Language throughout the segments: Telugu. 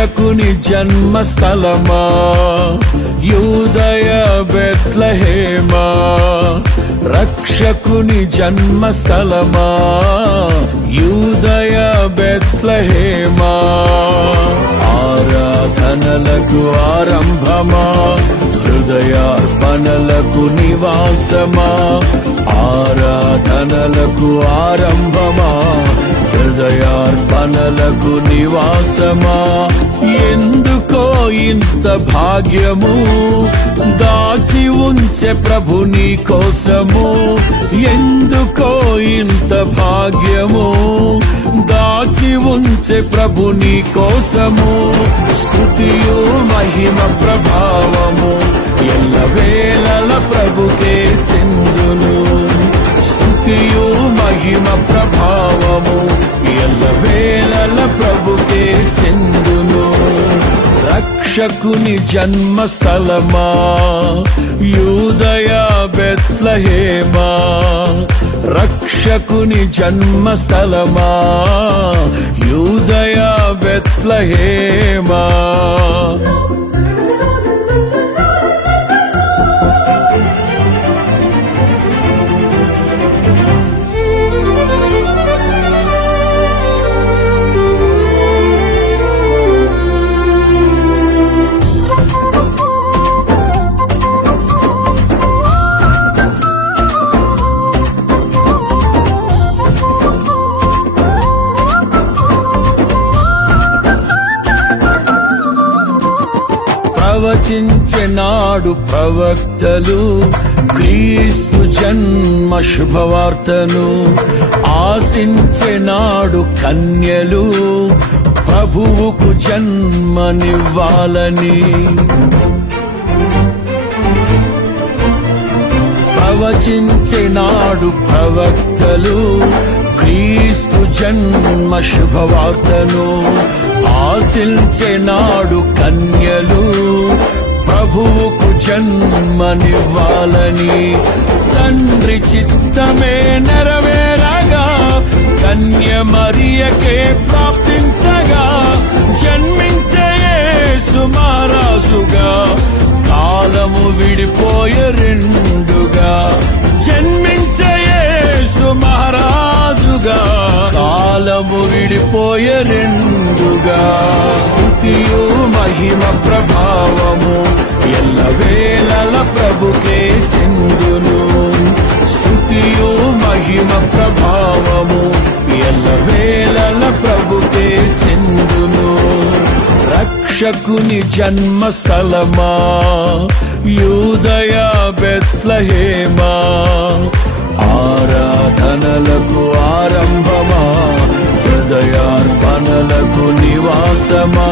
రక్షకుని జన్మస్థలమా యూదయ బెత్లెహేమా, రక్షకుని జన్మస్థలమా యూదయ బెత్లెహేమా. ఆరాధనలకు ఆరంభమా, హృదయార్పణలకు నివాసమా, ఆరాధనలకు ఆరంభమా, హృదయార్పణలకు నివాసమా. ఎందుకో ఇంత భాగ్యము దాచి ఉంచే ప్రభు నీ కోసము, ఎందుకో ఇంత భాగ్యము దాచి ఉంచే ప్రభు నీ కోసము. స్తుతియు మహిమ ప్రభావము ఎల్లవేళల ప్రభుకే చెందును, స్తుతియు మహిమ ప్రభావము ఎల్లవేళల ప్రభుకే చెందును. రక్షకుని జన్మస్థలమా యూదయ బెత్లెహేమా, రక్షకుని జన్మస్థలమా యూదయ బెత్లెహేమా. ప్రవచించెనాడు ప్రవక్తలు క్రీస్తు జన్మ శుభవార్తను, ఆశించెనాడు కన్యలు ప్రభువుకు జన్మనివ్వాలని. ప్రవచించెనాడు ప్రవక్తలు క్రీస్తు జన్మ శుభవార్తను, ఆశించెనాడు కన్యలు ప్రభువుకు జన్మనివ్వాలని. తండ్రి చిత్తమే నెరవేరగా కన్య మరియకే ప్రాప్తించగా, జన్మించే యేసు మహారాజుగా కాలము విడిపోయే రెండుగా, జన్మించే యేసు మహారాజుగా కాలము విడిపోయే రెండుగా. స్తుతియు మహిమ ప్రభావము ఎల్లవేళల ప్రభుకే చెందును, స్తుతియు మహిమ ప్రభావము ఎల్లవేళల ప్రభుకే చెందును. రక్షకుని జన్మస్థలమా యూదయ బెత్లెహేమా, ఆరాధనలకు ఆరంభమా, హృదయార్పణలకు నివాసమా.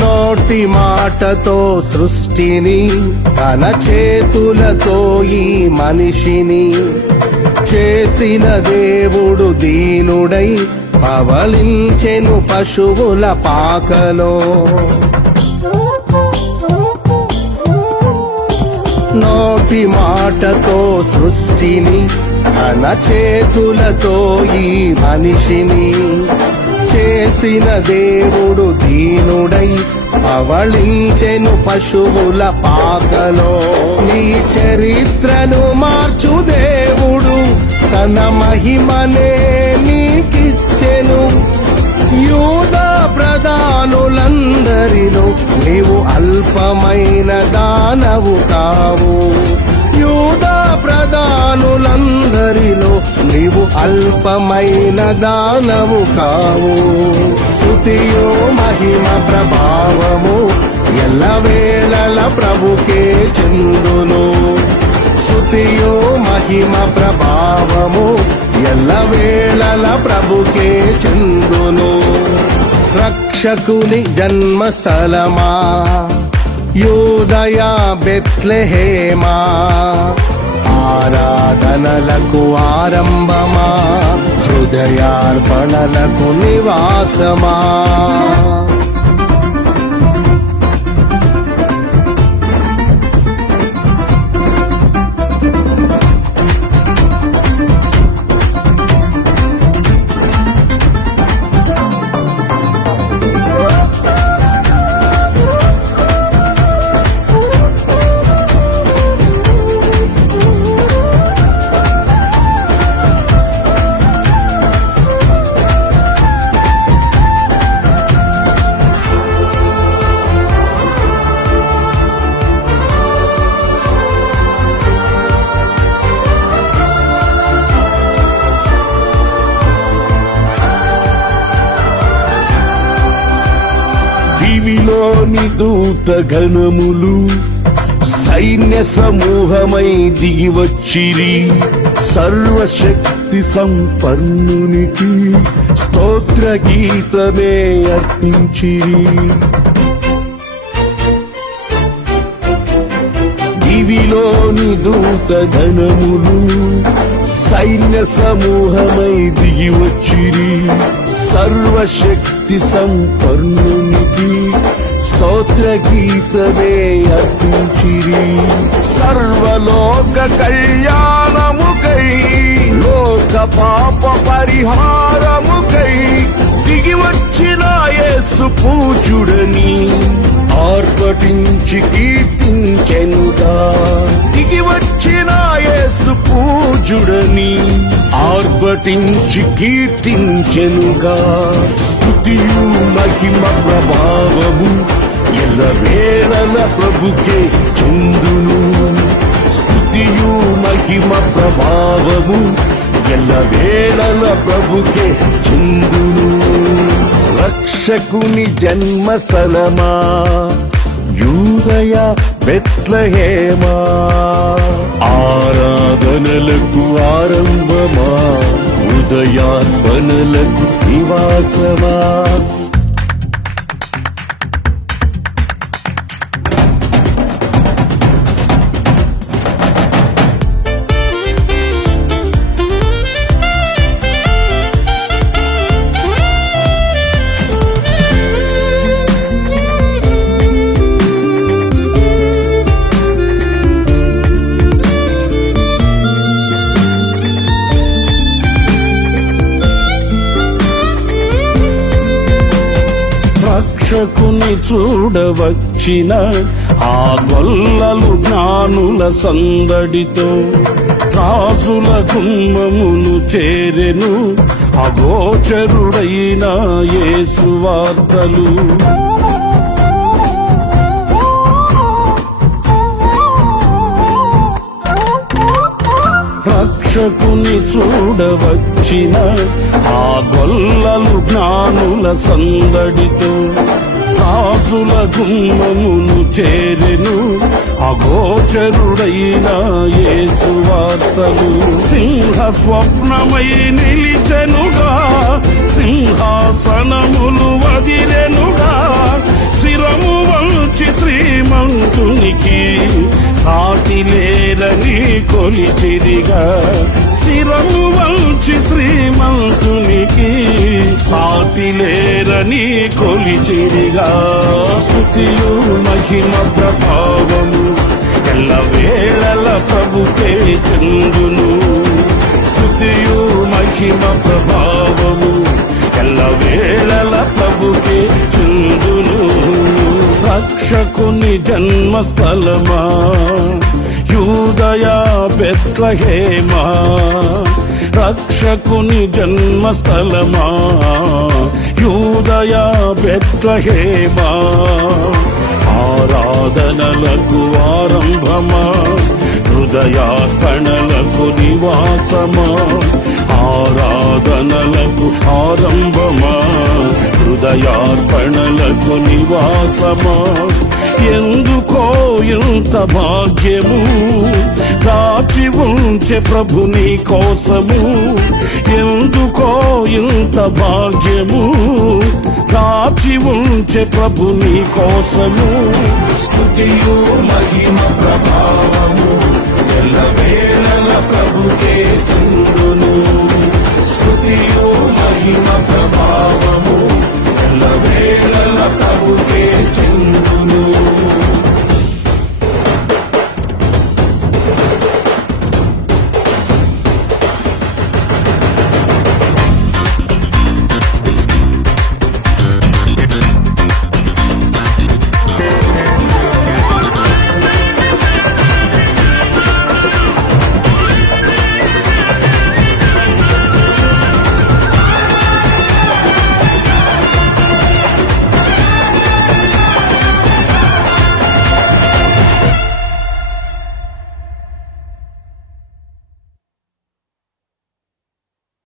నోటి మాటతో సృష్టిని, తన చేతులతో ఈ మనిషిని చేసిన దేవుడు దీనుడై పవలించెను పశువుల పాకలో. నోటి మాటతో సృష్టిని, తన చేతులతో ఈ మనిషిని చేసిన దేవుడు దీనుడై పవళించెను పశువుల పాకలో. నీ చరిత్రను మార్చు దేవుడు తన మహిమనే నీకిచ్చెను. యూదా ప్రధానులందరిలో నీవు అల్పమైన దానవు కావు. యూదా ప్రధానులందరిలో నీవు అల్పమైన దానవు కావు. స్తుతియు మహిమ ప్రభావము ఎల్లవేళల ప్రభుకే చెందును. స్తుతియు మహిమ ప్రభావము ఎల్లవేళల ప్రభుకే చెందును. రక్షకుని జన్మస్థలమా యూదయ బెత్లెహేమా, ఆరాధనలకు ఆరంభమా హృదయార్పణలకు నివాసమా. దివిలోని దూత గణములు సైన్య సమూహమై దిగి వచ్చిరి. సర్వశక్తి సంపన్నునికి స్తోత్ర గీతమే అర్పించిరి. దివిలోని దూత గణములు సైన్య సమూహమై దిగి వచ్చిరి. సర్వశక్తి సంపన్నునికి స్తోత్ర గీతమే అర్పించిరి. సర్వలోక కళ్యాణముకై లోక పాప పరిహారముకై దిగి వచ్చిన యేసు పూజుడని ఆర్భటించి కీర్తించెనుగా. దిగి వచ్చిన యేసు పూజుడని ఆర్భటించి కీర్తించెనుగా. స్తుతియు మహిమ ప్రభావము ఎల్లవేళల ప్రభుకే చెందును. స్తుతియు మహిమ ప్రభావము ఎల్లవేళల ప్రభుకే చెందును. రక్షకుని జన్మస్థలమా యూదయ బెత్లెహేమా, ఆరాధనలకు ఆరంభమా హృదయార్పణలకు నివాసమా. రక్షకుని చూడవచ్చిన ఆ గొల్లలు జ్ఞానుల సందడితో రాజుల గుమ్మమును చేరెను అగోచరుడైన యేసు వార్తలు. రక్షకుని చూడవచ్చిన ఆ గొల్లలు జ్ఞానుల సందడితో రాజుల గుమ్మమును చేరెను అగోచరుడైన యేసు వార్తలు. సింహ స్వప్నమై నిలిచెనుగా, సింహాసనములు వదిలెనుగా. శిరము వంచి శ్రీమంతునికి సాటి లేరని కొలిచిరిగా. శిరము వంచి శ్రీమంతునికి సాటి లేరని కొలిచిరిగా. స్తుతియు మహిమ ప్రభావము ఎల్లవేళల ప్రభుకే చెందును. స్తుతియు మహిమ ప్రభావము ఎల్లవేళల ప్రభుకే చెందును. రక్షకుని జన్మస్థలమా యూదయ బెత్లెహేమా, రక్షకుని జన్మస్థలమా యూదయ బెత్లెహేమా, ఆరాధనలకు ఆరంభమా హృదయార్పణలకు నివాసమా, ఆరాధనలకు ఆరంభమా, హృదయార్పణలకు నివాసమా. ఎందుకో ఇంత భాగ్యము దాచి ఉంచే ప్రభు నీ కోసము. ఎందుకో ఇంత భాగ్యము దాచి ఉంచే ప్రభు నీ కోసము. స్తుతియు మహిమ ప్రభావము